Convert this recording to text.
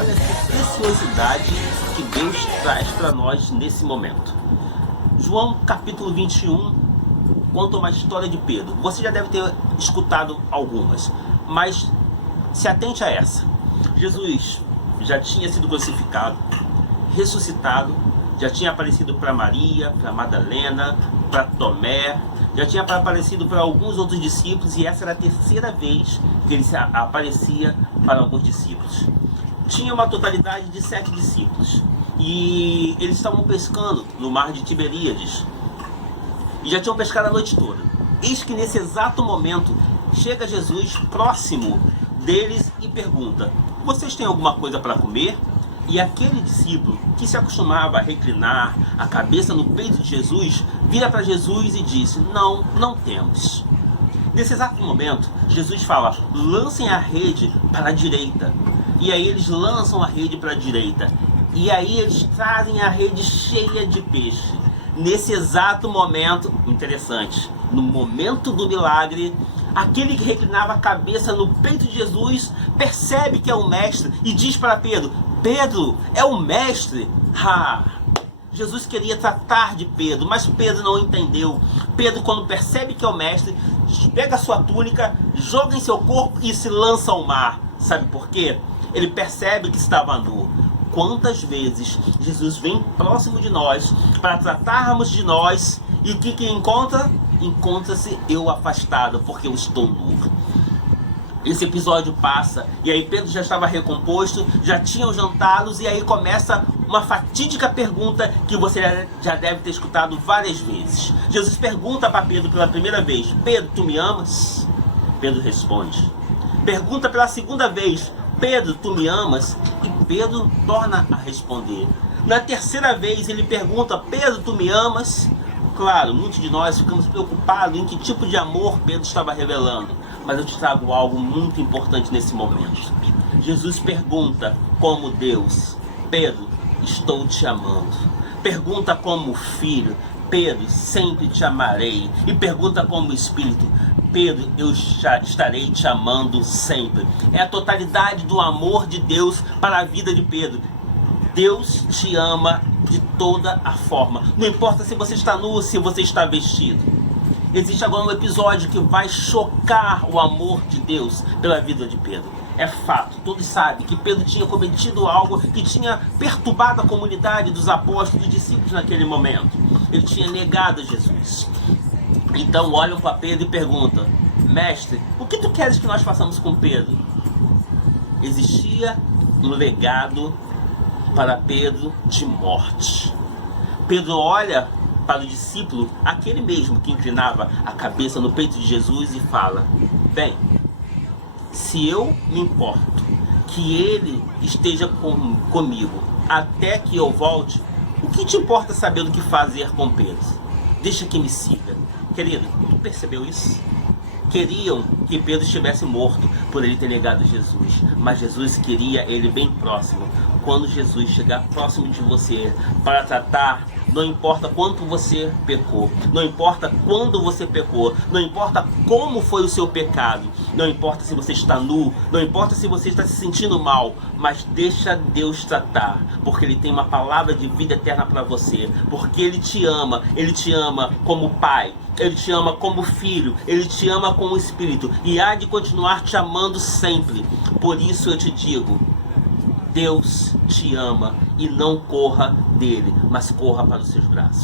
Olha que preciosidade que Deus traz para nós nesse momento. João capítulo 21 conta uma história de Pedro. Você já deve ter escutado algumas, mas se atente a essa. Jesus já tinha sido crucificado, ressuscitado, já tinha aparecido para Maria, para Madalena, para Tomé, já tinha aparecido para alguns outros discípulos, e essa era a terceira vez que ele aparecia para alguns discípulos. Tinha uma totalidade de 7 discípulos, e eles estavam pescando no mar de Tiberíades, e já tinham pescado a noite toda. Eis que nesse exato momento chega Jesus próximo deles e pergunta: vocês têm alguma coisa para comer? E aquele discípulo que se acostumava a reclinar a cabeça no peito de Jesus, vira para Jesus e disse: não temos. Nesse exato momento, Jesus fala: lancem a rede para a direita. E aí eles lançam a rede para a direita. E aí eles trazem a rede cheia de peixe. Nesse exato momento, interessante, no momento do milagre, aquele que reclinava a cabeça no peito de Jesus percebe que é o mestre e diz para Pedro: Pedro, é o mestre. Jesus queria tratar de Pedro, mas Pedro não entendeu. Pedro, quando percebe que é o mestre, pega a sua túnica, joga em seu corpo e se lança ao mar. Sabe por quê? Ele percebe que estava nu. Quantas vezes Jesus vem próximo de nós para tratarmos de nós, e o que encontra? Encontra-se eu afastado, porque eu estou nu. Esse episódio passa, e aí Pedro já estava recomposto, já tinham jantados, e aí começa uma fatídica pergunta que você já deve ter escutado várias vezes. Jesus pergunta para Pedro pela primeira vez: Pedro, tu me amas? Pedro responde. Pergunta pela segunda vez: Pedro, tu me amas? E Pedro torna a responder. Na terceira vez ele pergunta: Pedro, tu me amas? Claro, muitos de nós ficamos preocupados em que tipo de amor Pedro estava revelando. Mas eu te trago algo muito importante nesse momento. Jesus pergunta como Deus: Pedro, estou te amando. Pergunta como filho: Pedro, sempre te amarei. E pergunta como Espírito: Pedro, eu já estarei te amando sempre. É a totalidade do amor de Deus para a vida de Pedro. Deus te ama de toda a forma. Não importa se você está nu ou se você está vestido. Existe agora um episódio que vai chocar o amor de Deus pela vida de Pedro. É fato, todos sabem que Pedro tinha cometido algo que tinha perturbado a comunidade dos apóstolos, dos discípulos naquele momento. Ele tinha negado Jesus. Então olham para Pedro e perguntam: mestre, o que tu queres que nós façamos com Pedro? Existia um legado para Pedro de morte. Pedro olha para o discípulo, aquele mesmo que inclinava a cabeça no peito de Jesus, e fala: bem, se eu me importo que ele esteja comigo até que eu volte, o que te importa saber o que fazer com Pedro? Deixa que me siga. Querido, tu percebeu isso? Queriam que Pedro estivesse morto por ele ter negado Jesus, mas Jesus queria ele bem próximo. Quando Jesus chegar próximo de você para tratar, não importa quanto você pecou, não importa quando você pecou, não importa como foi o seu pecado, não importa se você está nu, não importa se você está se sentindo mal, mas deixa Deus tratar, porque Ele tem uma palavra de vida eterna para você, porque Ele te ama como Pai, Ele te ama como Filho, Ele te ama como Espírito, e há de continuar te amando sempre. Por isso eu te digo: Deus te ama, e não corra dele, mas corra para os seus braços.